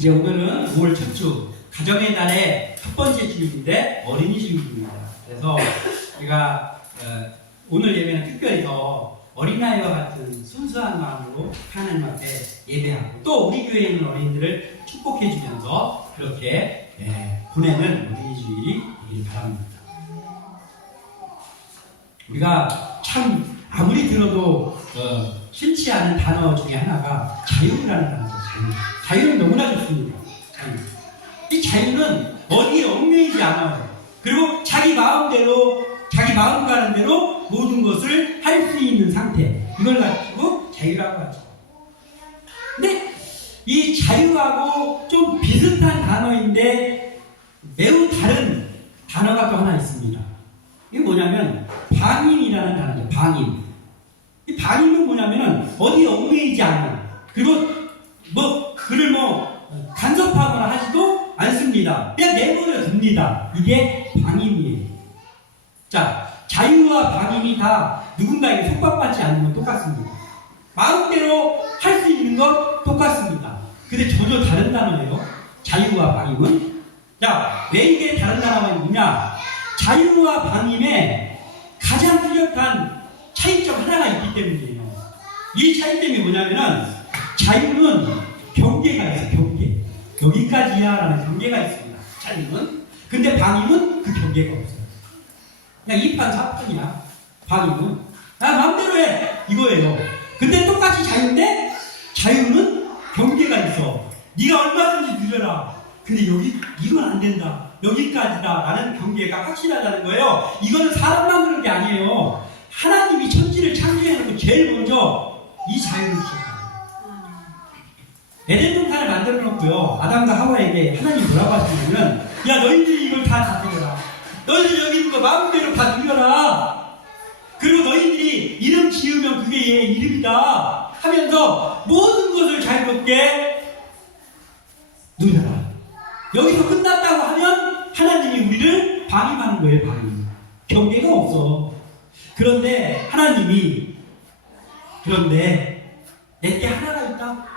이제 오늘은 5월 첫 주, 가정의 달의 첫 번째 주일인데 어린이 주일입니다. 그래서 우리가 오늘 예배는 특별히 더 어린아이와 같은 순수한 마음으로 하나님 앞에 예배하고 또 우리 교회에 있는 어린이들을 축복해 주면서 그렇게 보내는 어린이 주일이 되길 바랍니다. 우리가 참 아무리 들어도 싫지 않은 단어 중에 하나가 자유라는 단어죠. 자유는 너무나 좋습니다. 이 자유는 어디에 얽매이지 않아요. 그리고 자기 마음대로, 자기 마음 가는 대로 모든 것을 할 수 있는 상태. 이걸 가지고 자유라고 하죠. 근데 이 자유하고 좀 비슷한 단어인데 매우 다른 단어가 또 하나 있습니다. 이게 뭐냐면 방임이라는 단어죠. 방임. 이 방임은 뭐냐면은 어디에 얽매이지 않는, 그리고 그를 간섭하거나 하지도 않습니다. 그냥 내버려 둡니다. 이게 방임이에요. 자, 자유와 방임이 다 누군가에게 속박받지 않는 건 똑같습니다. 마음대로 할 수 있는 건 똑같습니다. 근데 전혀 다른 단어예요. 자유와 방임은. 자, 왜 이게 다른 단어가 있느냐? 자유와 방임에 가장 뚜렷한 차이점 하나가 있기 때문이에요. 이 차이점이 뭐냐면은 자유는 경계가 있어요. 경계. 여기까지야 라는 경계가 있습니다. 자유는. 근데 방임은 그 경계가 없어요. 그냥 2판 4판이야. 방임은 마음대로 해 이거예요. 근데 똑같이 자유인데 자유는 경계가 있어. 네가 얼마든지 누려라. 근데 이건 안 된다. 여기까지다 라는 경계가 확실하다는 거예요. 이거는 사람만 그런 게 아니에요. 하나님이 천지를 창조해놓고 제일 먼저 이 자유를 주셨어요. 에덴 동산을 만들어 놓고요. 아담과 하와에게 하나님 뭐라고 하시냐면, 야, 너희들이 이걸 다 다스려라. 너희들 여기 있는 거 마음대로 다 누려라. 그리고 너희들이 이름 지으면 그게 얘 이름이다 하면서 모든 것을 자유롭게 누려라. 여기서 끝났다고 하면 하나님이 우리를 방임하는 거예요. 방임. 경계가 없어. 그런데 하나님이 내게 하나가 있다.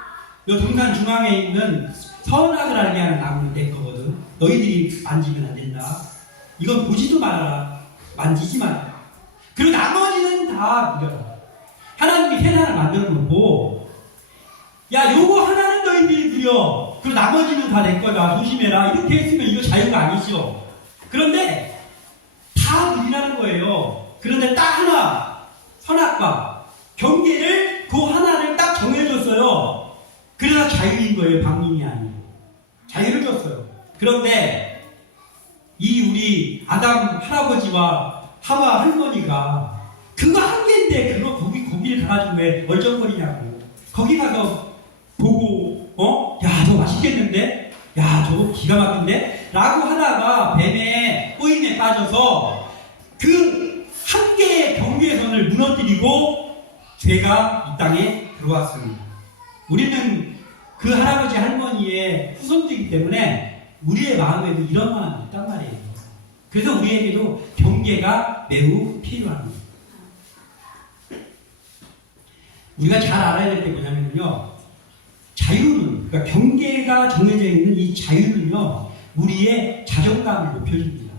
요 동산 중앙에 있는 선악을 알게 하는 나무는 내 거거든. 너희들이 만지면 안 된다. 이건 보지도 말아라. 만지지 마라. 그리고 나머지는 다 누려라. 하나님이 세상을 만들어 놓고, 야, 요거 하나는 너희들이 누려. 그리고 나머지는 다 내 거다. 조심해라. 이렇게 했으면 이거 자유가 아니죠. 그런데 다 누리라는 거예요. 그런데 딱 하나, 선악과 경계를 그 하나를 딱 정해줬어요. 그래서 자유인 거예요. 방임이 아니에요. 자유를 줬어요. 그런데 이 우리 아담 할아버지와 하와 할머니가 그거 한 개인데 그거 거기를 가가지고 왜 얼쩡거리냐고. 거기 가서 보고 야, 저거 맛있겠는데? 야, 저거 기가 막힌데? 라고 하다가 뱀의 꼬임에 빠져서 그 한 개의 경계선을 무너뜨리고 죄가 이 땅에 들어왔습니다. 우리는 그 할아버지 할머니의 후손들이기 때문에 우리의 마음에도 이런 마음이 있단 말이에요. 그래서 우리에게도 경계가 매우 필요합니다. 우리가 잘 알아야 될 게 뭐냐면요, 자유는, 그러니까 경계가 정해져 있는 이 자유는요, 우리의 자존감을 높여줍니다.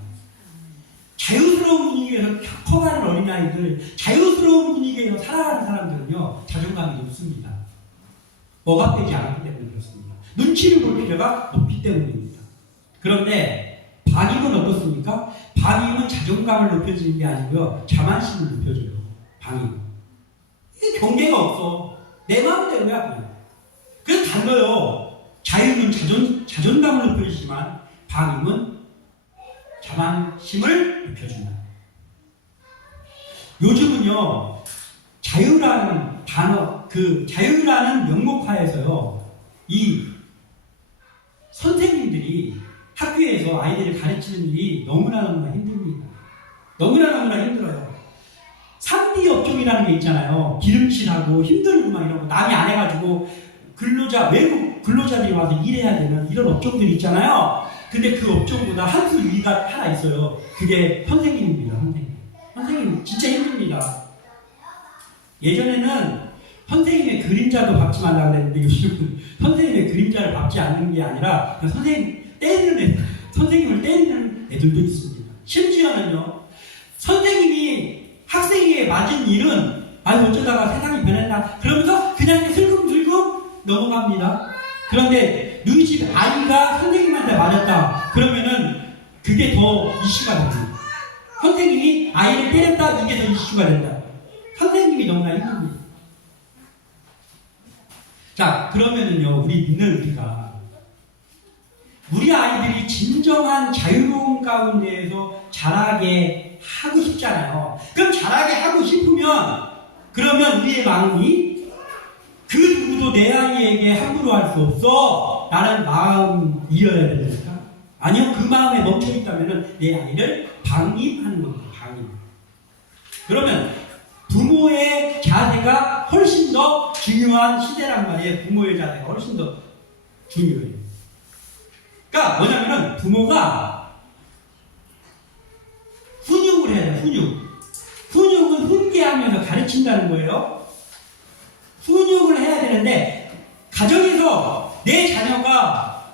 자유스러운 분위기에서 커가는 어린아이들, 자유스러운 분위기에서 살아가는 사람들은요, 자존감이 높습니다. 억압되지 않기 때문에 그렇습니다. 눈치를 볼 필요가 없기 때문입니다. 그런데 방임은 어떻습니까? 방임은 자존감을 높여주는 게 아니고요, 자만심을 높여줘요. 방임. 이게 경계가 없어. 내 마음대로야 그냥. 그래서 달라요. 자유는 자존감을 높여주지만 방임은 자만심을 높여준다. 요즘은요, 자유라는 단어, 그 자유라는 명목하에서요, 이 선생님들이 학교에서 아이들을 가르치는 일이 너무나 힘듭니다. 너무나 힘들어요. 3D 업종이라는 게 있잖아요. 기름칠하고 힘들고 막 이런 거 남이 안 해가지고 외국 근로자들이 와서 일해야 되는 이런 업종들이 있잖아요. 근데 그 업종보다 한 수 위가 하나 있어요. 그게 선생님입니다. 선생님 진짜 힘듭니다. 예전에는 선생님의 그림자도 밟지 말라고 그랬는데 요즘은 선생님의 그림자를 밟지 않는 게 아니라 그냥 선생님을 때리는 애들도 있습니다. 심지어는요, 선생님이 학생에게 맞은 일은 어쩌다가 세상이 변했나 그러면서 그냥 슬금슬금 넘어갑니다. 그런데 누이 집 아이가 선생님한테 맞았다 그러면은 그게 더 이슈가 됩니다. 선생님이 아이를 때렸다, 이게 더 이슈가 된다. 선생님이 너무나 힘듭니다. 자, 그러면은요, 우리 믿는 우리 아이들이 진정한 자유로운 가운데에서 자라게 하고 싶잖아요. 그럼 자라게 하고 싶으면, 그러면 우리의 마음이 그 누구도 내 아이에게 함부로 할 수 없어 라는 마음이어야 됩니까? 아니요, 그 마음에 멈춰있다면 내 아이를 방임하는 겁니다. 방임. 그러면 부모의 자세가 훨씬 더 중요한 시대란 말이에요. 부모의 자세가 훨씬 더 중요해요. 그러니까 뭐냐면은 부모가 훈육을 해야 돼요. 훈육은 훈계하면서 가르친다는 거예요. 훈육을 해야 되는데 가정에서 내 자녀가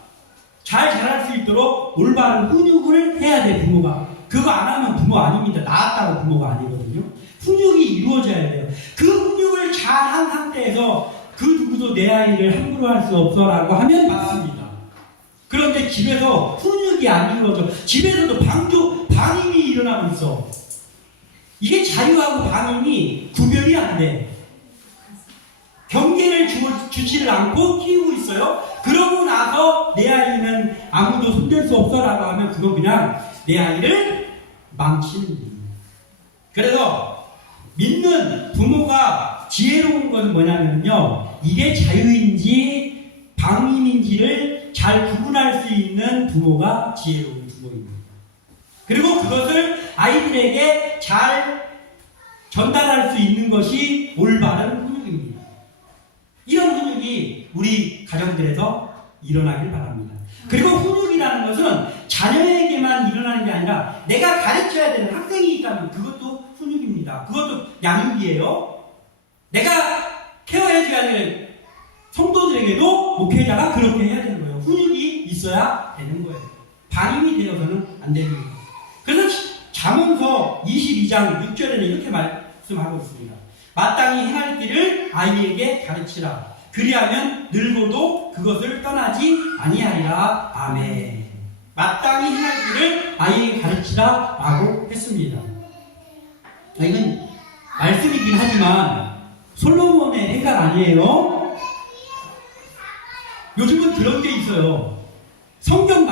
잘 자랄 수 있도록 올바른 훈육을 해야 돼, 부모가. 그거 안 하면 부모 아닙니다. 낳았다고 부모가 아니거든요. 훈육이 이루어져야 돼요. 그 훈육을 잘한 상태에서 그 누구도 내 아이를 함부로 할 수 없어 라고 하면 맞습니다. 그런데 집에서 훈육이 안 이루어져. 집에서도 방임이 일어나고 있어. 이게 자유하고 방임이 구별이 안 돼. 경계를 주지를 않고 키우고 있어요. 그러고 나서 내 아이는 아무도 손댈 수 없어라고 하면 그건 그냥 내 아이를 망치는 거예요. 그래서 믿는 부모가 지혜로운 것은 뭐냐면요, 이게 자유인지 방임인지를 잘 구분할 수 있는 부모가 지혜로운 부모입니다. 그리고 그것을 아이들에게 잘 전달할 수 있는 것이 올바른 훈육입니다. 이런 훈육이 우리 가정들에서 일어나길 바랍니다. 그리고 훈육이라는 것은 자녀에게만 일어나는 게 아니라 내가 가르쳐야 되는 학생이 있다면 그것도 훈육입니다. 그것도 양육이에요. 내가 케어해줘야 될 성도들에게도 목회자가 그렇게 해야 되는 거예요. 훈육이 있어야 되는 거예요. 방임이 되어서는 안 되는 거예요. 그래서 잠언서 22장 6절에는 이렇게 말씀하고 있습니다. 마땅히 행할 길을 아이에게 가르치라. 그리하면 늙어도 그것을 떠나지 아니하리라. 아멘. 마땅히 행할 길을 아이에게 가르치라 라고 했습니다. 이건 말씀이긴 하지만 솔로몬의 생각 아니에요. 요즘은 그런 게 있어요. 성경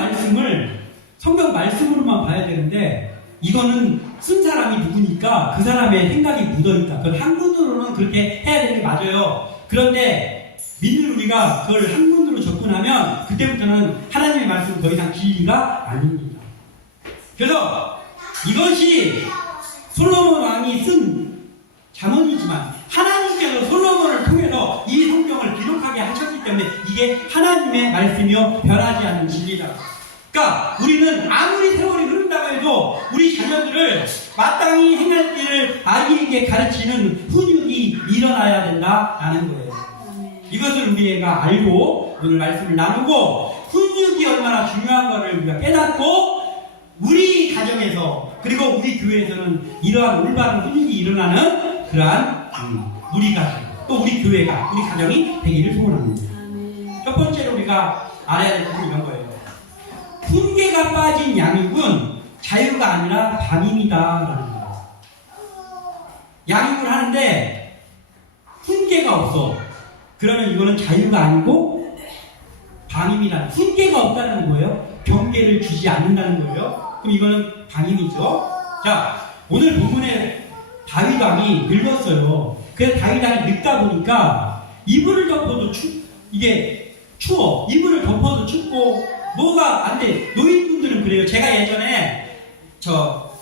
말씀으로만 봐야 되는데 이거는 쓴 사람이 누구니까 그 사람의 생각이 묻어있다. 그건 한문으로는 그렇게 해야 되는 게 맞아요. 그런데 믿는 우리가 그걸 한문으로 접근하면 그때부터는 하나님의 말씀은 더 이상 진리가 아닙니다. 그래서 이것이 솔로몬 왕이 쓴 잠언이지만 하나님께서 솔로몬을 통해서 이 성경을 기록하게 하셨기 때문에 이게 하나님의 말씀이요 변하지 않는 진리다. 그러니까 우리는 아무리 세월이 흐른다고 해도 우리 자녀들을 마땅히 행할 길을 아이에게 가르치는 훈육이 일어나야 된다라는 거예요. 이것을 우리가 알고 오늘 말씀을 나누고 훈육이 얼마나 중요한 것을 우리가 깨닫고 우리 가정에서 그리고 우리 교회에서는 이러한 올바른 훈육이 일어나는 그러한 우리 가정 또 우리 교회가 우리 가정이 되기를 소원합니다. 첫 번째로 우리가 알아야 될 것은 이런 거예요. 훈계가 빠진 양육은 자유가 아니라 방임이다라는 거예요. 양육을 하는데 훈계가 없어. 그러면 이거는 자유가 아니고 방임이다. 훈계가 없다는 거예요. 경계를 주지 않는다는 거예요. 그럼 이거는 방임이죠. 자, 오늘 본문에 다윗 왕이 늙었어요. 그래서 다윗 왕이 늙다 보니까 이불을 덮어도 이게 추워. 이불을 덮어도 춥고 뭐가 안 돼. 노인분들은 그래요. 제가 예전에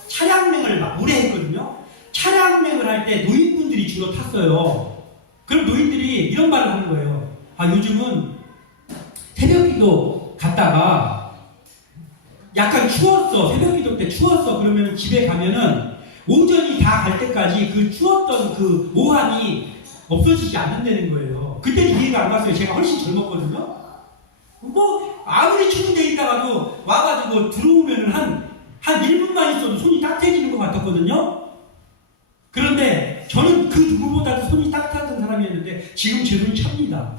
차량맹을 막 오래 했거든요. 차량맹을 할 때 노인분들이 주로 탔어요. 그럼 노인들이 이런 말을 하는 거예요. 요즘은 새벽기도 갔다가 약간 추웠어. 새벽기도 때 추웠어. 그러면 집에 가면은 오전이 다 갈 때까지 그 추웠던 그 오한이 없어지지 않는다는 거예요. 그때는 이해가 안 갔어요. 제가 훨씬 젊었거든요. 뭐 아무리 추운데 있다가도 와가지고 들어오면은 한 1분만 있어도 손이 따뜻해지는 것 같았거든요. 그런데 저는 그 누구보다도 손이 따뜻한 사람이었는데 지금 제 손이 찹니다.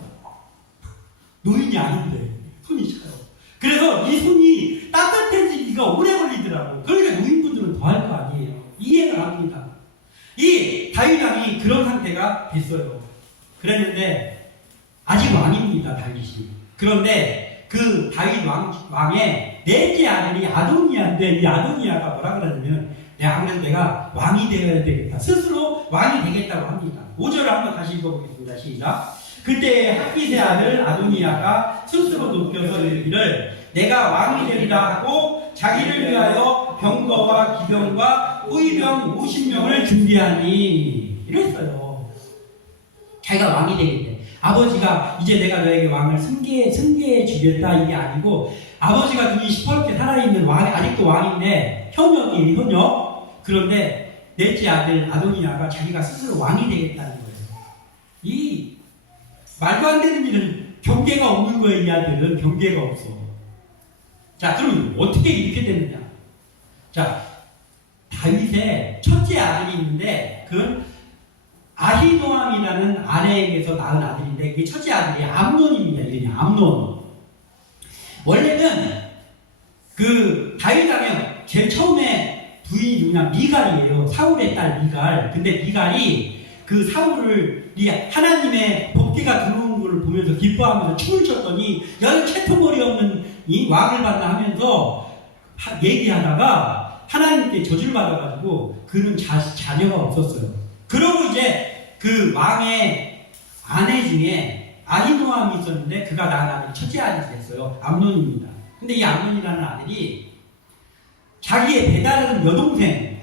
노인이 아닌데 손이 차요. 그래서 이 손이 따뜻해지기가 오래 걸리더라고요. 그러니까 노인분들은 더 할 거 아니에요. 이해가 갑니다. 이 다윗 왕이 그런 상태가 됐어요. 그랬는데 아직 왕입니다, 다윗이. 그런데 그 다윗 왕의 넷째 아들이 아도니아인데 이 아도니아가 뭐라 그러냐면 아무래도 내가 왕이 되어야 되겠다. 스스로 왕이 되겠다고 합니다. 5절을 한번 다시 읽어보겠습니다. 시작. 그때 학깃의 아들 아도니아가 스스로 높여서 이르기를 내가 왕이 되리라 하고 자기를 위하여 병거와 기병과 호위병 50명을 준비하니 이랬어요. 자기가 왕이 되겠대. 아버지가 이제 내가 너에게 왕을 승계해 주겠다 이게 아니고 아버지가 눈이 시퍼렇게 살아있는 왕, 아직도 왕인데 현역이에요, 현역. 그런데 넷째 아들 아도니아가 자기가 스스로 왕이 되겠다는 거예요. 이 말도 안 되는 일은 경계가 없는 거예요. 이 아들은 경계가 없어. 자, 그럼 어떻게 이렇게 됐느냐? 자, 다윗의 첫째 아들이 있는데 그건 아히노암이라는 아내에게서 낳은 아들인데 그게 첫째 아들이 암논입니다. 이름이 암논. 원래는 그 다윗 하면 제일 처음에 부인이 누구냐? 미갈이에요. 사울의 딸 미갈. 근데 미갈이 그 사울을 하나님의 복귀가 들어온 것을 보면서 기뻐하면서 춤을 췄더니 여느 채토머리 없는 이 왕을 받나 하면서 얘기하다가 하나님께 저주를 받아가지고 그는 자녀가 없었어요. 그러고 이제 그 왕의 아내 중에 아히노암이 있었는데 그가 낳은 아들이 첫째 아들이 됐어요. 암논입니다. 근데 이 암논이라는 아들이 자기의 배다른 여동생을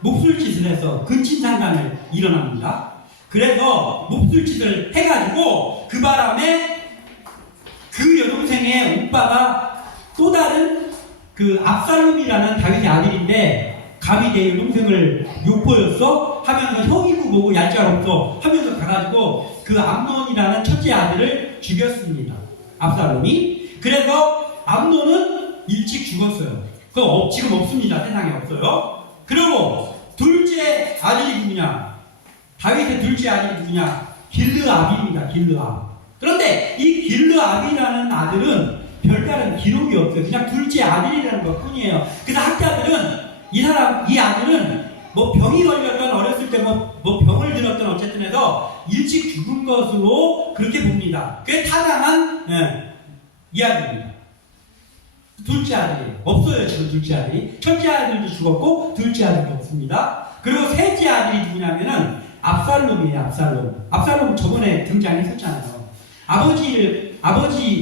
몹술짓을 해서 근친상간을 일어납니다. 그래서 몹술짓을 해가지고 그 바람에 그 여동생의 오빠가 또 다른 그 압살롬이라는 다윗의 아들인데 감히 내 여동생을 욕보였어? 하면서 형이고 뭐고 얄짤없어 하면서 가가지고 그 암논이라는 첫째 아들을 죽였습니다. 압살롬이. 그래서 암논은 일찍 죽었어요. 그거 지금 없습니다. 세상에 없어요. 그리고 둘째 아들이 누구냐? 다윗의 둘째 아들이 누구냐? 길르압입니다. 길르압. 그런데 이 길르압이라는 아들은 별다른 기록이 없어요. 그냥 둘째 아들이라는 것 뿐이에요. 그래서 학자들은 이 아들은 뭐 병이 걸렸던 어렸을 때 뭐 병을 들었던 어쨌든 해서 일찍 죽은 것으로 그렇게 봅니다. 그게 타당한 이야기입니다. 둘째 아들이 없어요. 지금 둘째 아들이. 첫째 아들도 죽었고 둘째 아들도 없습니다. 그리고 셋째 아들이 누구냐면은 압살롬이에요. 압살롬 저번에 등장했었잖아요. 아버지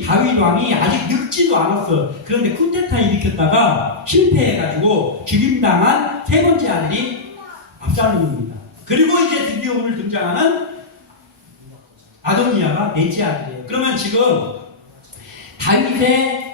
다윗 왕이 아직 늙지도 않았어요. 그런데 쿠데타 일으켰다가 실패해가지고 죽임당한 세 번째 아들이 압살롬입니다. 그리고 이제 드디어 오늘 등장하는 아도니아가 넷째 아들이에요. 그러면 지금 다윗의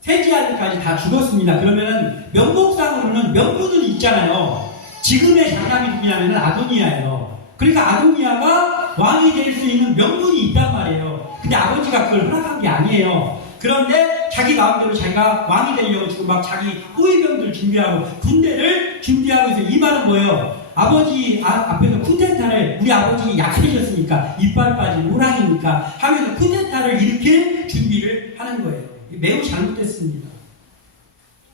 셋째 아들까지 다 죽었습니다. 그러면 명목상으로는 명분은 있잖아요. 지금의 장남이 누구냐면 아도니아예요. 그러니까 아도니아가 왕이 될 수 있는 명분이 있단 말이에요. 근데 아버지가 그걸 허락한 게 아니에요. 그런데 자기 마음대로 자기가 왕이 되려고 지금 막 자기 호위병들 준비하고 군대를 준비하고 있어요. 이 말은 뭐예요? 아버지 앞에서 쿠데타를 우리 아버지 약해졌으니까 이빨 빠진 호랑이니까 하면서 쿠데타를 일으킬 준비를 하는 거예요. 매우 잘못됐습니다.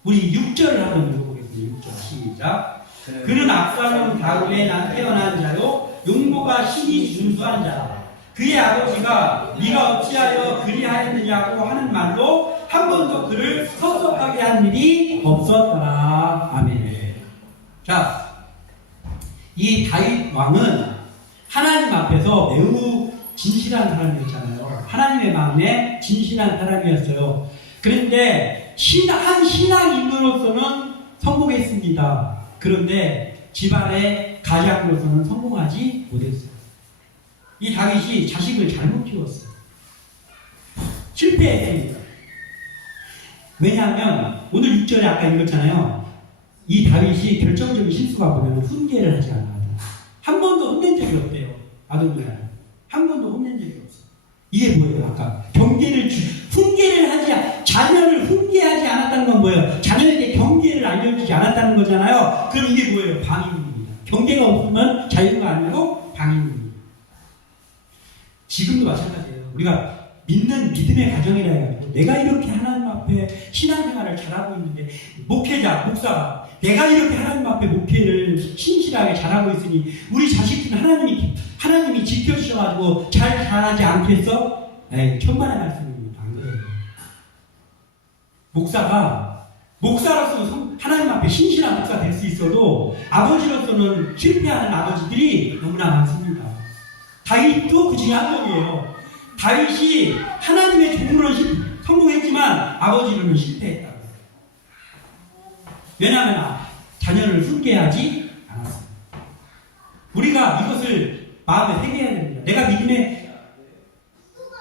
우리 6절을 한번 읽어보겠습니다. 6절 시작. 그는 압살롬 다윗의 난 태어난 자요 용모가 신이 준수한 자라. 그의 아버지가 네가 어찌하여 그리하였느냐고 하는 말로 한 번도 그를 섭섭하게 한 일이 없었더라. 아멘. 자, 이 다윗 왕은 하나님 앞에서 매우 진실한 사람이었잖아요. 하나님의 마음에 진실한 사람이었어요. 그런데 한 신앙인으로서는 성공했습니다. 그런데 집안의 가장으로서는 성공하지 못했어요. 이 다윗이 자식을 잘못 키웠어요. 실패했습니다. 왜냐하면 오늘 6절에 아까 읽었잖아요. 이 다윗이 결정적인 실수가 보면 훈계를 하지 않아요. 한 번도 혼낸 적이 없대요. 아도니아는. 한 번도 혼낸 적이 없어. 이게 뭐예요? 아까 훈계를 자녀를 훈계하지 않았다는 건 뭐예요? 자녀에게 경계를 알려주지 않았다는 거잖아요. 그럼 이게 뭐예요? 방임입니다. 경계가 없으면 자유가 아니고 방임입니다. 지금도 마찬가지예요. 우리가 믿는 믿음의 가정이라 해가지고 내가 이렇게 하나님 앞에 신앙생활을 잘하고 있는데 목회자, 목사가 내가 이렇게 하나님 앞에 목회를 신실하게 잘하고 있으니 우리 자식들은 하나님이 지켜주셔가지고 잘 자라지 않겠어? 에이, 천만의 말씀입니다. 안 그래요. 목사로서는 하나님 앞에 신실한 목사 될 수 있어도 아버지로서는 실패하는 아버지들이 너무나 많습니다. 다윗도 그 중에 한 명이에요. 다윗이 하나님의 종으로 성공했지만 아버지로는 실패했다고. 왜냐하면 자녀를 훈계하지 않았어요. 우리가 이것을 마음에 새겨야 됩니다. 내가 믿음의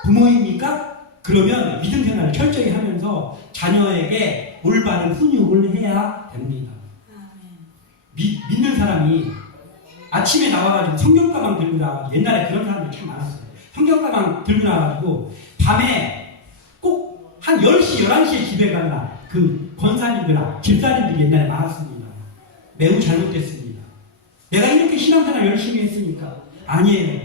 부모입니까? 그러면 믿음 생활을 철저히 하면서 자녀에게 올바른 훈육을 해야 됩니다. 믿는 사람이 아침에 나와가지고 성경가방 들고 나와가지고 옛날에 그런 사람들이 참 많았어요. 성경가방 들고 나와가지고 밤에 꼭 한 10시, 11시에 집에 가나 그 권사님들, 집사님들이 옛날에 많았습니다. 매우 잘못됐습니다. 내가 이렇게 신앙생활 열심히 했으니까 아니에요.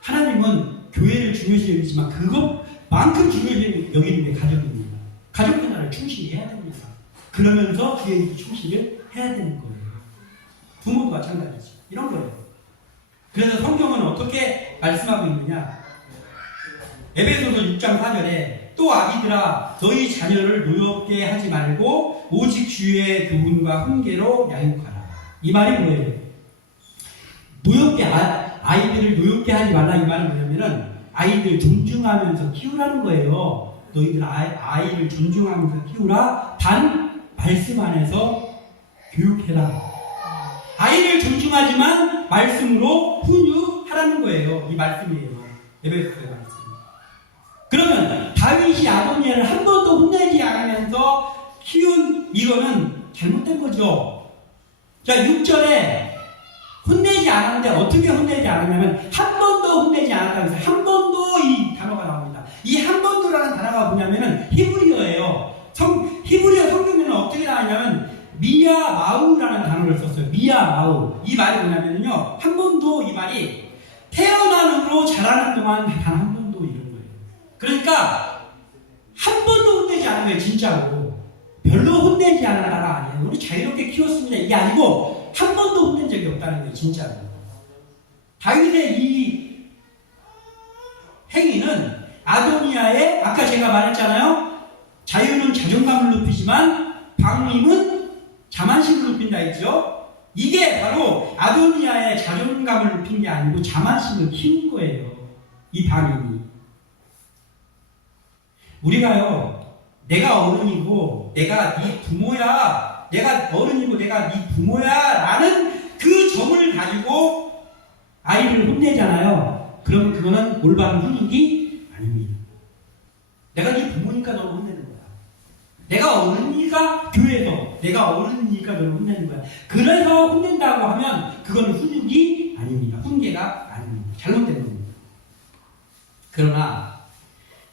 하나님은 교회를 중요시 여기지만 그것만큼 중요시 여기는 게 가족입니다. 가족 생활을 충실히 해야 됩니다. 그러면서 교회에 충실을 해야 되는 거예요. 부모도 마찬가지죠. 이런 거예요. 그래서 성경은 어떻게 말씀하고 있느냐? 에베소서 6장 4절에 또 아기들아 너희 자녀를 노엽게 하지 말고 오직 주의 교훈과 훈계로 양육하라. 이 말이 뭐예요? 아이들을 노엽게 하지 말라 이 말은 뭐냐면은 아이들 존중하면서 키우라는 거예요. 너희들 아이를 존중하면서 키우라. 단 말씀 안에서 교육해라. 아이를 존중하지만 말씀으로 훈육하라는 거예요. 이 말씀이에요. 에베소서의 말씀. 그러면 다윗이 아도니아를 한 번도 혼내지 않으면서 키운 이거는 잘못된 거죠. 자, 6절에 혼내지 않았는데 어떻게 혼내지 않았냐면 한 번도 혼내지 않았다고 해서 한 번도 이 단어가 나옵니다. 이 한 번도라는 단어가 뭐냐면은 히브리어예요. 히브리어 성경에는 어떻게 나왔냐면 미야 마우라는 단어를 썼어요. 미야 마우. 이 말이 뭐냐면요. 한 번도 이 말이 태어난 후로 자라는 동안 단 한 번도 이런 거예요. 그러니까 한 번도 혼내지 않은 거예요. 진짜로. 별로 혼내지 않아라 아니에요. 우리 자유롭게 키웠습니다. 이게 아니고 한 번도 혼낸 적이 없다는 거예요. 진짜로. 다윗의 이 행위는 아도니아의 아까 제가 말했잖아요. 자유는 자존감을 높이지만 방임은 자만심을 높인다 했죠. 이게 바로 아도니아의 자존감을 높인 게 아니고 자만심을 키운 거예요. 이 방임이. 우리가요. 내가 어른이고 내가 네 부모야. 내가 어른이고 내가 네 부모야 라는 그 점을 가지고 아이를 혼내잖아요. 그러면 그거는 올바른 훈육이 아닙니다. 내가 네 부모니까 너를 혼내는 거야. 내가 어른이니까 교회에서 내가 어른이니까 너를 혼내는 거야. 그래서 혼낸다고 하면 그거는 훈육이 아닙니다. 훈계가 아닙니다. 잘못된 겁니다. 그러나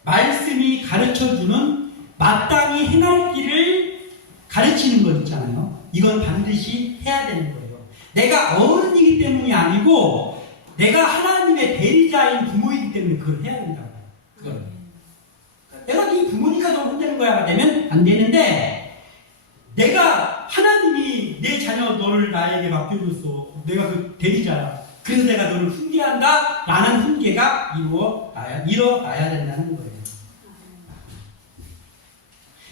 말씀이 가르쳐주는 마땅히 행할 길을 가르치는 것 있잖아요. 이건 반드시 해야 되는 거예요. 내가 어른이기 때문이 아니고 내가 하나님의 대리자인 부모이기 때문에 그걸 해야 된다고. 그걸. 내가 네 부모니까 너 혼내는 거야가 되면 안 되는데 내가 하나님이 내 자녀 너를 나에게 맡겨줬어. 내가 그 대리자야. 그래서 내가 너를 훈계한다 라는 훈계가 일어나야 된다는 거예요.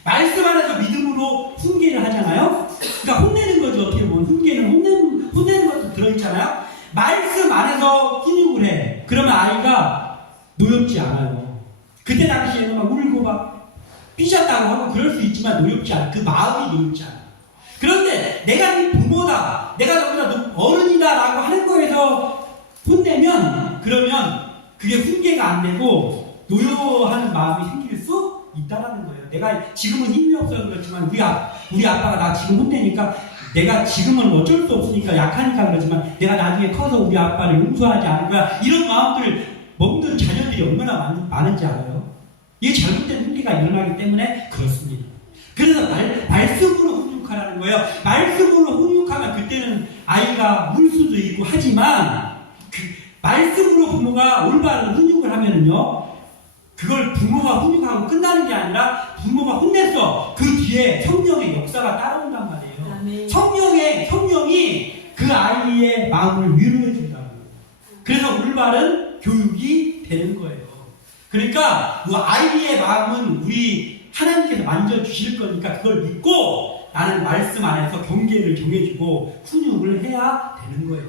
말씀 안에서 믿음으로 훈계를 하잖아요. 그러니까 혼내는 거죠. 어떻게 보면 훈계는 혼내는 것도 들어있잖아요. 말씀 안에서 훈육을 해. 그러면 아이가 노엽지 않아요. 그때 당시에는 막 울고 막 삐졌다고 하고 그럴 수 있지만 노엽지 않아. 그 마음이 노엽지 않아. 그런데 내가 네 부모다, 내가 너보다 어른이다 라고 하는 거에서 혼내면 그러면 그게 훈계가 안 되고 노여하는 마음이 생길 수 있다라는 거예요. 내가 지금은 힘이 없어서 그렇지만 우리 아빠가 나 지금 혼내니까 내가 지금은 어쩔 수 없으니까 약하니까 그러지만 내가 나중에 커서 우리 아빠를 용서하지 않을 거야. 이런 마음들을 먹는 자녀들이 얼마나 많은지 알아요? 이게 잘못된 훈계가 일어나기 때문에 그렇습니다. 그래서 말씀으로 훈육하라는 거예요. 말씀으로 훈육하면 그때는 아이가 울 수도 있고 하지만 그 말씀으로 부모가 올바른 훈육을 하면은요, 그걸 부모가 훈육하고 끝나는 게 아니라 부모가 혼냈어. 그 뒤에 성령의 역사가 따라온단 말이에요. 아멘. 성령이 그 아이의 마음을 위로해 준다는 거예요. 그래서 올바른 교육이 되는 거예요. 그러니까 그 아이의 마음은 우리 하나님께서 만져주실 거니까 그걸 믿고 나는 말씀 안에서 경계를 정해주고 훈육을 해야 되는 거예요.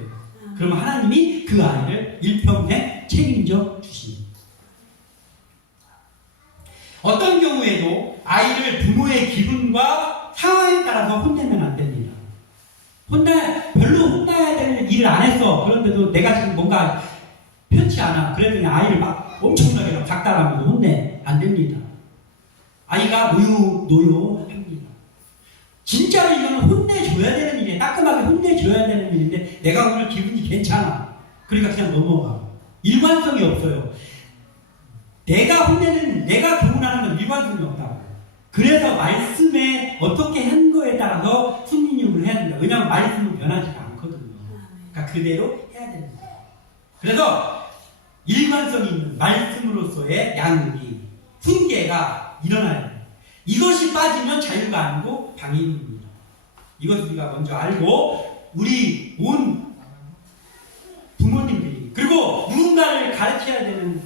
그럼 하나님이 그 아이를 일평생 책임져 주십니다. 어떤 경우에도 아이를 부모의 기분과 상황에 따라서 혼내면 안 됩니다. 별로 혼나야 되는 일을 안 했어. 그런데도 내가 지금 뭔가 편치 않아. 그랬더니 아이를 막 엄청나게 닥달하면서 혼내. 안 됩니다. 아이가 노요합니다. 진짜로 이거는 혼내줘야 되는 일이에요. 따끔하게 혼내줘야 되는 일인데 내가 오늘 기분이 괜찮아. 그러니까 그냥 넘어가. 일관성이 없어요. 내가 교훈하는 건 일관성이 없다고. 그래서 말씀에 어떻게 한 거에 따라서 훈육을 해야 된다. 왜냐하면 말씀은 변하지가 않거든요. 그러니까 그대로 해야 됩니다. 그래서 일관성이 있는 말씀으로서의 양육이, 훈계가 일어나야 돼요. 이것이 빠지면 자유가 아니고 방임입니다. 이것을 우리가 먼저 알고 우리 온 부모님들이 그리고 누군가를 가르쳐야 되는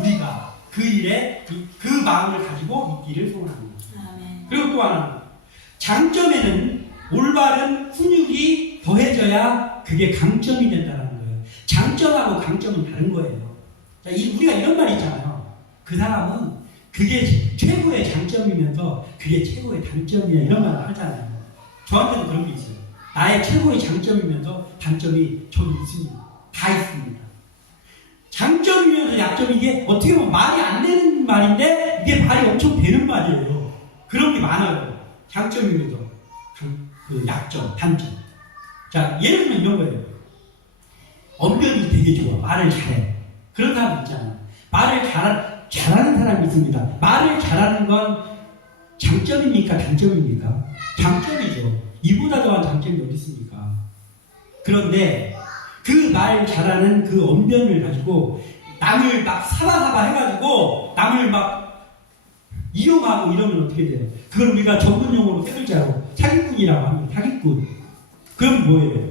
우리가 그 일에 그 마음을 가지고 있기를 소원합니다. 아멘. 그리고 또 하나, 장점에는 올바른 훈육이 더해져야 그게 강점이 된다는 거예요. 장점하고 강점은 다른 거예요. 자, 우리가 이런 말 있잖아요. 그 사람은 그게 최고의 장점이면서 그게 최고의 단점이야, 이런 말을 하잖아요. 저한테도 그런 게 있어요. 나의 최고의 장점이면서 단점이 저도 있습니다. 다 있습니다. 장점이면서 약점이 이게 어떻게 보면 말이 안 되는 말인데 이게 말이 엄청 되는 말이에요. 그런 게 많아요. 장점이면서 그 약점, 단점. 자, 예를 들면 이런 거예요. 언변이 되게 좋아. 말을 잘해. 그런 사람 있잖아요. 말을 잘하는 사람이 있습니다. 말을 잘하는 건 장점입니까? 단점입니까? 장점이죠. 이보다 더한 장점이 어디 있습니까? 그런데 그 말 잘하는 그 언변을 가지고 남을 막 사바사바 해가지고 남을 막 이용하고 이러면 어떻게 돼요? 그걸 우리가 전문용어로 세 글자로 사기꾼이라고 합니다. 사기꾼. 그럼 뭐예요?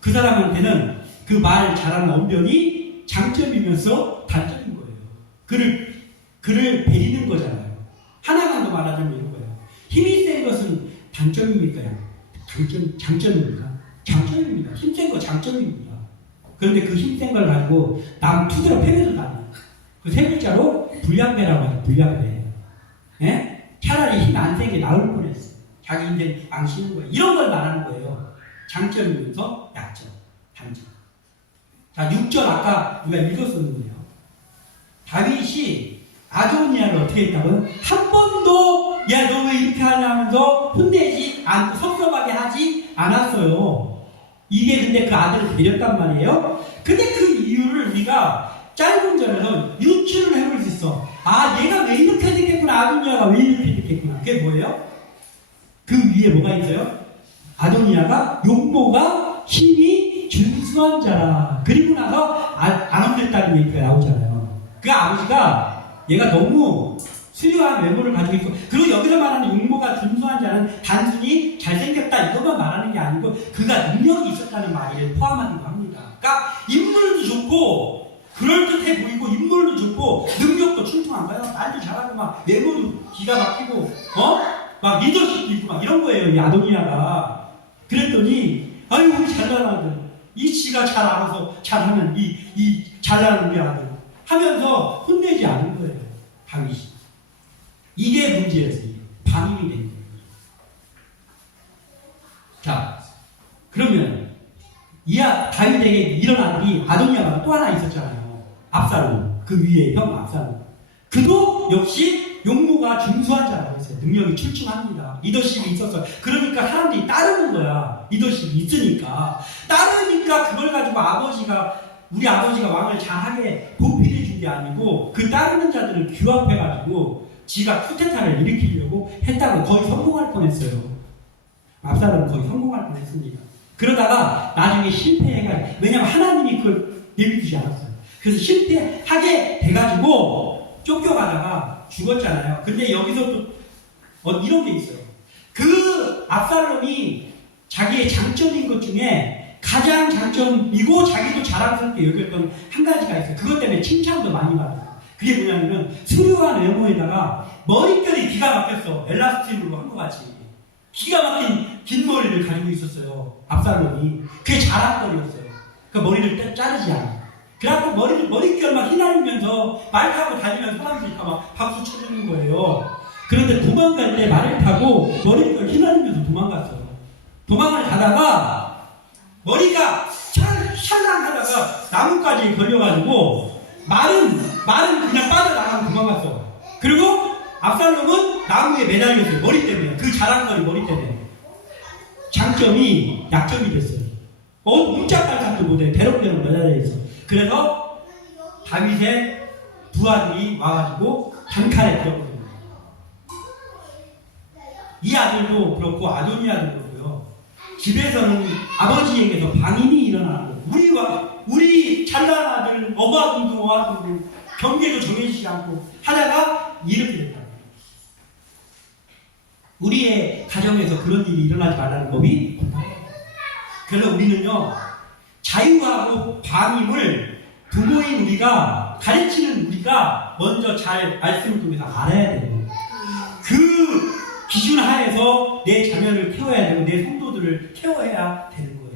그 사람한테는 그 말 잘하는 언변이 장점이면서 단점인 거예요. 그를 베리는 거잖아요. 하나만 더 말하자면 이런 거예요. 힘이 센 것은 단점입니까? 장점입니까? 장점입니다. 힘센 거 장점입니다. 그런데 그 힘센 걸 가지고 남 투드러 패배도 나요. 그 세 글자로 불량배라고 하죠. 불량배. 예? 차라리 힘 안 센 게 나을 뻔했어. 자기 인생 망치는 거예요. 이런 걸 말하는 거예요. 장점이면서 약점, 단점. 자, 6절 아까 우리가 읽었었는데요. 다윗이 아도니아를 어떻게 했다고요? 한 번도 야 너 왜 이렇게 하냐면서 혼내지 않고 섭섭하게 하지 않았어요. 이게 근데 그 아들을 데렸단 말이에요. 근데 그 이유를 우리가 짧은 절에서 유추를 해볼 수 있어. 아, 얘가 왜 이렇게 생겼구나. 아도니아가 왜 이렇게 생겼구나. 그게 뭐예요? 그 위에 뭐가 있어요? 아도니아가 용모가 힘이 준수한 자라. 그리고 나서 안 혼냈다는 얘기가 나오잖아요. 그 아버지가 얘가 너무 수려한 외모를 가지고 있고, 그리고 여기서 말하는 용모가 준수한 자는 단순히 잘생겼다 이것만 말하는 게 아니고 그가 능력이 있었다는 말을 포함하는 거 합니다. 그러니까 인물도 좋고 그럴듯해 보이고 인물도 좋고 능력도 출중한 거예요. 말도 잘하고 막 외모도 기가 막히고 막 리더십도 있고 막 이런 거예요. 이 아도니아가. 그랬더니 아유 우리 잘나는 아들, 이 지가 잘 알아서 잘하는 이 잘하는 우리 아들 하면서 혼내지 않은 거예요. 다윗이. 이게 문제였어요. 방임이 된 거예요. 자, 그러면 다윗에게 이런 아들이 아도니아가 또 하나 있었잖아요. 압살롬. 그 위에 형 압살롬. 그도 역시 용모가 준수한 자라고 했어요. 능력이 출중합니다. 리더십이 있어서. 그러니까 사람들이 따르는 거야. 리더십이 있으니까. 따르니까 그걸 가지고 우리 아버지가 왕을 잘하게 보필해 준 게 아니고 그 따르는 자들을 규합해가지고 지가 쿠데타를 일으키려고 했다고. 거의 성공할 뻔했어요. 압살롬은 거의 성공할 뻔했습니다. 그러다가 나중에 실패해가지고, 왜냐면 하나님이 그걸 내비두지 않았어요. 그래서 실패하게 돼가지고 쫓겨가다가 죽었잖아요. 근데 여기서 또 이런 게 있어요. 그 압살롬이 자기의 장점인 것 중에 가장 장점이고 자기도 자랑스럽게 여겼던 한 가지가 있어요. 그것 때문에 칭찬도 많이 받았어요. 그게 뭐냐면 수려한 외모에다가 머릿결이 기가 막혔어. 엘라스틴으로 한 것 같이 기가 막힌 긴 머리를 가지고 있었어요. 압살롬이. 그게 자랑거리였어요. 그 머리를 자르지 않아. 그래갖고 머릿결만 휘날리면서 말 타고 다니면서 사람들이 다 막 박수 쳐주는 거예요. 그런데 도망갈 때 말을 타고 머릿결 휘날리면서 도망갔어요. 도망을 가다가 머리가 샬랑하다가 나뭇가지에 걸려가지고 말은 그냥 빠져나가고 도망갔어. 그리고 압살롬은 나무에 매달렸어요. 머리 때문에. 그 자랑거리 머리 때문에. 장점이 약점이 됐어요. 뭉짝발짝도 못해. 대롱대롱 매달려 있어. 그래서 다윗의 두 아들이 와가지고 단칼에 들었거든요. 이 아들도 그렇고 아도니아도 그렇고요. 집에서는 아버지에게서 방임이 일어나는 거예요. 우리 잘난 아들 어바둥둥 경계도 정해지지 않고 하다가 이렇게 됐다. 우리의 가정에서 그런 일이 일어나지 말라는 법이 없다. 그래서 우리는요, 자유하고 방임을 부모인 우리가, 가르치는 우리가 먼저 잘 말씀을 통해서 알아야 돼요. 그 기준 하에서 내 자녀를 키워야 되고 내 성도들을 케어해야 되는 거예요.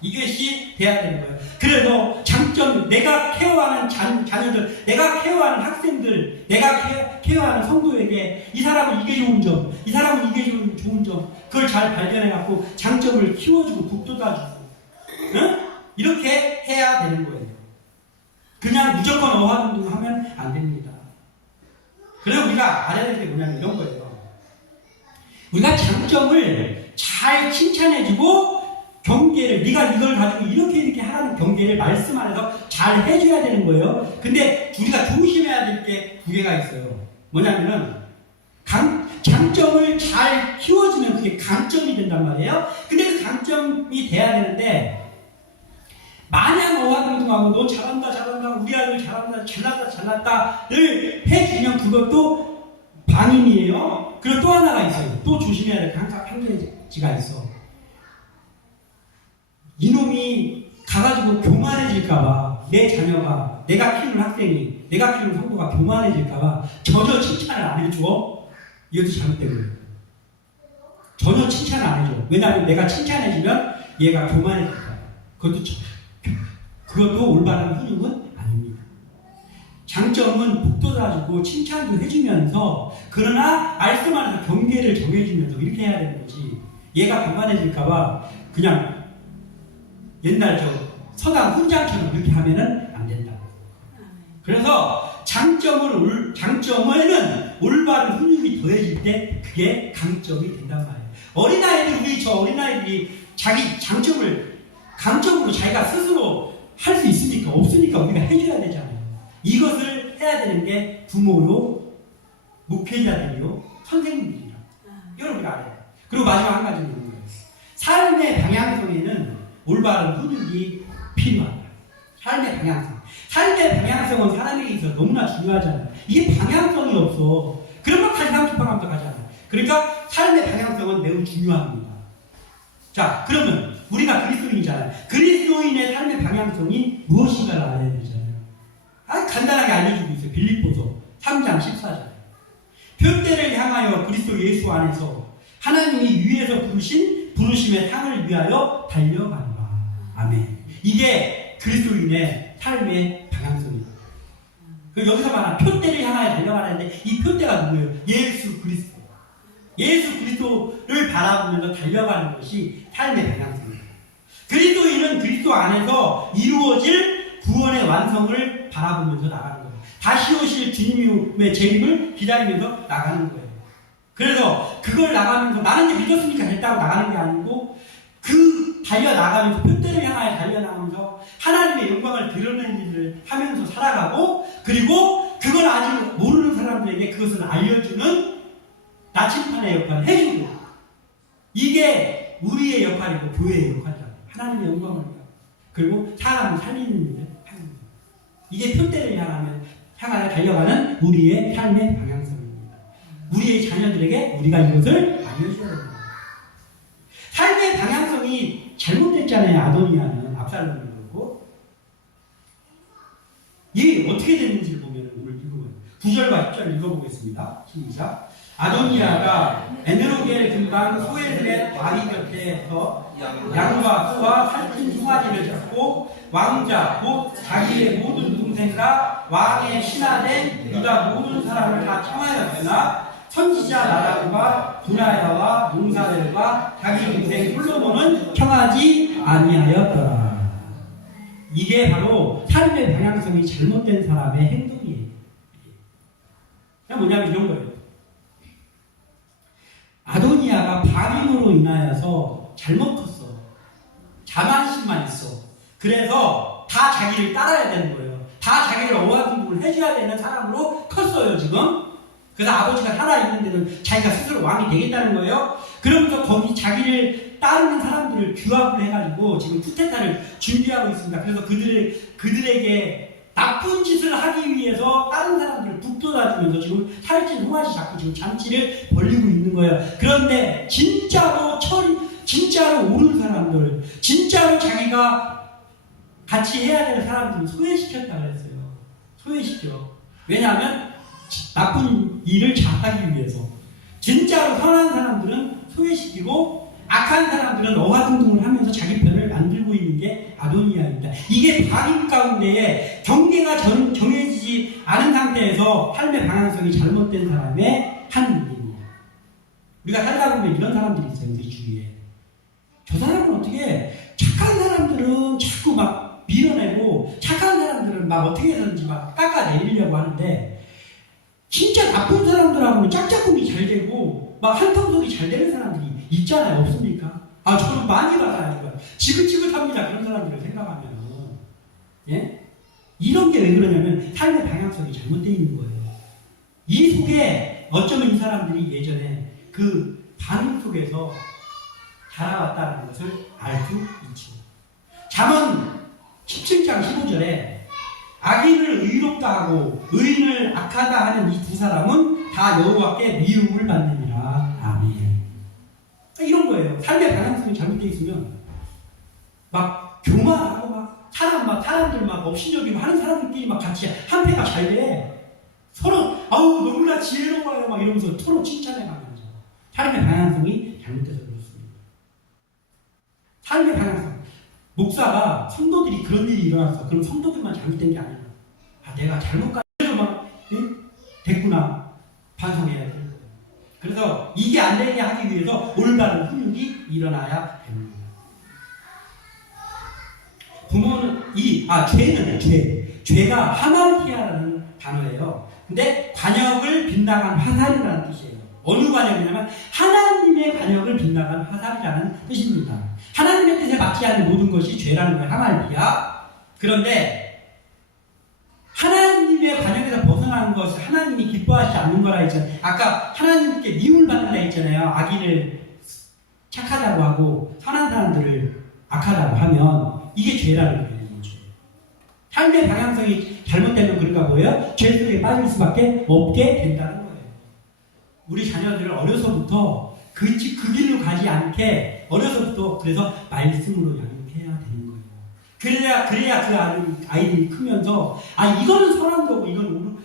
이것이 돼야 되는 거예요. 그래서 장점, 내가 케어하는 자녀들, 내가 케어하는 학생들, 내가 케어하는 성도에게 이 사람은 이게 좋은 점, 이 사람은 이게 좋은 점, 그걸 잘 발견해갖고 장점을 키워주고 북돋아주고, 응? 이렇게 해야 되는 거예요. 그냥 무조건 어화등등 하면 안 됩니다. 그래서 우리가 알아야 될 게 뭐냐면 이런 거예요. 우리가 장점을 잘 칭찬해주고 경계를, 네가 이걸 가지고 이렇게 하라는 경계를 말씀 안에서 잘 해줘야 되는 거예요. 근데 우리가 조심해야 될 게 두 개가 있어요. 뭐냐면은 장점을 잘 키워주면 그게 강점이 된단 말이에요. 근데 그 강점이 돼야 되는데 마냥 어화등등하고 너 잘한다 우리 아들 잘났다를 해주면 그것도 방임이에요. 그리고 또 하나가 있어요. 또 조심해야 될 게 한 가지가 있어. 이놈이 가가지고 교만해질까봐, 내 자녀가, 내가 키우는 학생이, 내가 키우는 성도가 교만해질까봐 전혀 칭찬을 안 해줘. 이것도 잘못된 거예요. 전혀 칭찬을 안 해줘. 왜냐하면 내가 칭찬해주면 얘가 교만해질까. 그것도 올바른 훈육은 아닙니다. 장점은 북돋아주고 칭찬도 해주면서, 그러나 말씀 안에서 경계를 정해주면서 이렇게 해야 되는 거지. 얘가 교만해질까봐 그냥 옛날 서당 훈장처럼 이렇게 하면은 안 된다. 그래서 장점에는 올바른 훈육이 더해질 때 그게 강점이 된단 말이에요. 우리 어린아이들이 자기 강점으로 자기가 스스로 할 수 있으니까, 없으니까 우리가 해줘야 되잖아요. 이것을 해야 되는 게 부모요, 목회자들이요, 선생님들이요. 이걸 우리가 알아요. 그리고 마지막 한 가지는 있는 거예요. 삶의 방향성에는 올바른 훈육이 필요하다. 삶의 방향성. 삶의 방향성은 사람에게 있어서 너무나 중요하잖아요. 이게 방향성이 없어. 그러면 갈팡질팡하면서 가잖아요. 그러니까 삶의 방향성은 매우 중요합니다. 자, 그러면 우리가 그리스도인이잖아요. 그리스도인의 삶의 방향성이 무엇인가를 알아야 되잖아요. 간단하게 알려주고 있어요. 빌립보서 3장 14절. 표대를 향하여 그리스도 예수 안에서 하나님이 위에서 부르심의 상을 위하여 달려간다. 아멘. 이게 그리스도인의 삶의 방향성입니다. 여기서 말하는 표대를 향하여 달려가는데 이 표대가 누구예요? 예수 그리스도. 예수 그리스도를 바라보면서 달려가는 것이 삶의 방향성입니다. 그리스도인은 그리스도 안에서 이루어질 구원의 완성을 바라보면서 나가는 거예요. 다시 오실 주님의 재림을 기다리면서 나가는 거예요. 그래서 그걸 나가면서 나는 이제 믿었으니까 됐다고 나가는 게 아니고 그 달려나가면서 표대를 향하여 달려나가면서 하나님의 영광을 드러내는 일을 하면서 살아가고 그리고 그걸 아직 모르는 사람들에게 그것을 알려주는 나침판의 역할을 해주고 이게 우리의 역할이고 교회의 역할이다. 하나님의 영광을 그리고 사람을 살리는 일을 하는 거예요. 이게 표대를 향하여 달려가는 우리의 삶의 방향성입니다. 우리의 자녀들에게 우리가 이것을 알려줘야 됩니다. 삶의 방향성이 잘못됐잖아요. 아도니아는 압살롬을 그렇고 이게 어떻게 됐는지를 보면 오늘 읽어보면 9절과 10절 읽어보겠습니다. 시작. 아도니아가 에드로겔 근방 소엘렛 바위 곁에서 양과 소와 살찐 송아지를 잡고 왕자 곧 자기의 모든 동생과 왕의 신하된 유다 모든 사람을 다 청하였으나 선지자 나단과 분하야와 농사벨과 자기 동생 솔로몬은 청하지 아니하였더라. 이게 바로 삶의 방향성이 잘못된 사람의 행동이에요. 그냥 뭐냐면 이런 거예요. 아도니아가 방임으로 인하여서 잘못 컸어. 자만심만 있어. 그래서 다 자기를 따라야 되는 거예요. 다 자기를 어와둥둥을 해줘야 되는 사람으로 컸어요 지금. 그래서 아버지가 살아있는 데는 자기가 스스로 왕이 되겠다는 거예요. 그러면서 거기 자기를 따르는 사람들을 규합을 해가지고 지금 쿠데타를 준비하고 있습니다. 그래서 그들에게 나쁜 짓을 하기 위해서 다른 사람들을 북돋아주면서 지금 살찐 송아지 잡고 지금 잔치를 벌리고 있는 거예요. 그런데 진짜로 옳은 사람들, 진짜로 자기가 같이 해야 될 사람들을 소외시켰다 그랬어요. 소외시켜. 왜냐하면 나쁜 일을 잘하기 위해서. 진짜로 선한 사람들은 소외시키고 악한 사람들은 어화등등을 하면서 자기 편을 만들고 있는 게 아도니아입니다. 이게 방임 가운데에 경계가 정해지지 않은 상태에서 삶의 방향성이 잘못된 사람의 한 일입니다. 우리가 살다 보면 이런 사람들이 있어요. 우리 주위에. 저 사람은 어떻게 착한 사람들은 자꾸 막 밀어내고 착한 사람들은 막 어떻게 해서든지 막 깎아내리려고 하는데 진짜 나쁜 사람들하고는 짝짝꿍이 잘 되고 막 한통속이 잘 되는 사람들이 있잖아요. 없습니까? 아, 저는 많이 받아요. 지긋지긋합니다. 그런 사람들을 생각하면. 예? 이런 게 왜 그러냐면 삶의 방향성이 잘못되어 있는 거예요. 이 속에 어쩌면 이 사람들이 예전에 그 반응 속에서 자라왔다는 것을 알 수 있죠. 잠언 17장 15절에 악인을 의롭다 하고 의인을 악하다 하는 이 두 사람은 다 여호와께 미움을 받느니라. 아멘. 이런 거예요. 삶의 방향성이 잘못되어 있으면 막 교만하고 막 사람들 막 업신여기고 하는 사람들끼리 막 같이 한 패가 잘 돼. 서로 아우 너무나 지혜로워요 막 이러면서 서로 칭찬해가면서 삶의 방향성이 잘못돼서 그렇습니다. 삶의 방향성. 목사가 성도들이 그런 일이 일어났어. 그럼 성도들만 잘못된 게 아니라 아 내가 잘못 가서 막 됐구나 반성해야 돼. 그래서 이게 안 되게 하기 위해서 올바른 훈육이 일어나야 됩니다. 부모는 죄가 하말티아라는 단어예요. 근데 관역을 빗나간 화살이라는 뜻이에요. 어느 관역이냐면 하나님의 관역을 빗나간 화살이라는 뜻입니다. 하나님의 뜻에 맞지 않는 모든 것이 죄라는 거예요. 하말티아. 그런데 하나님의 관역에서 벗어나는 것을 하나님이 기뻐하지 않는 거라 했잖아요. 아까 하나님께 미움을 받는다 했잖아요. 악인을 착하다고 하고 선한 사람들을 악하다고 하면 이게 죄라는 거예요. 삶의 방향성이 잘못되면 그러니까 뭐예요? 죄 속에 빠질 수밖에 없게 된다는 거예요. 우리 자녀들을 어려서부터 그 길로 가지 않게 어려서부터 그래서 말씀으로 양육해야 되는 거예요. 그래야 그 아이들이 크면서 이거는 선한 거고 이건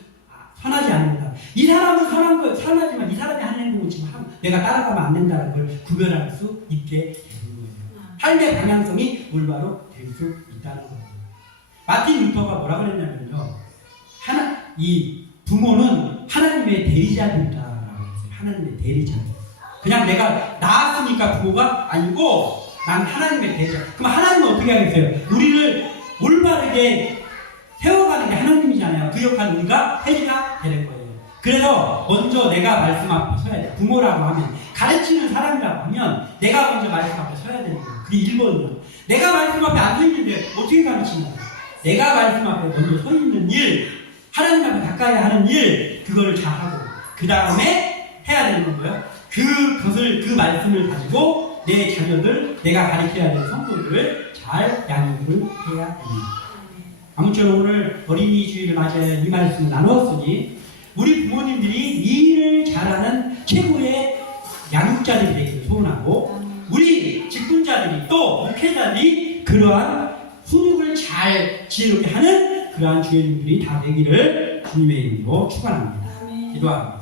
선하지 않는다. 이 사람은 선하지만 이 사람이 하는 행동은 지금 내가 따라가면 안 된다는 걸 구별할 수 있게 되는 거예요. 삶의 방향성이 올바로 될 수 있다는 거예요. 마틴 루터가 뭐라 그랬냐면요. 이 부모는 하나님의 대리자들이다라고 했어요. 하나님의 대리자들. 그냥 내가 낳았으니까 부모가 아니고 난 하나님의 대리자. 그럼 하나님은 어떻게 하겠어요? 우리를 올바르게 세워가는 통치받은 게 하나님이잖아요. 그 역할을 우리가 해줘야 되는 거예요. 그래서 먼저 내가 말씀 앞에 서야 돼요. 부모라고 하면, 가르치는 사람이라고 하면 내가 먼저 말씀 앞에 서야 되는 거예요. 그게 1번이요. 내가 말씀 앞에 안 서 있는데 어떻게 가르치냐? 내가 말씀 앞에 먼저 서 있는 일, 하나님 앞에 가까이 하는 일, 그거를 잘하고 그 다음에 해야 되는 거예요. 그 말씀을 가지고 내 자녀들, 내가 가르쳐야 되는 성도들을 잘 양육을 해야 됩니다. 아무쪼록 오늘 어린이 주일을 맞아 이 말씀을 나누었으니 우리 부모님들이 일을 잘하는 최고의 양육자들이 되기를 소원하고, 우리 직분자들이 또 목회자들이 그러한 훈육을 잘 지혜롭게 하는 그러한 주인들이 다 되기를 주님의 이름으로 축원합니다. 기도합니다.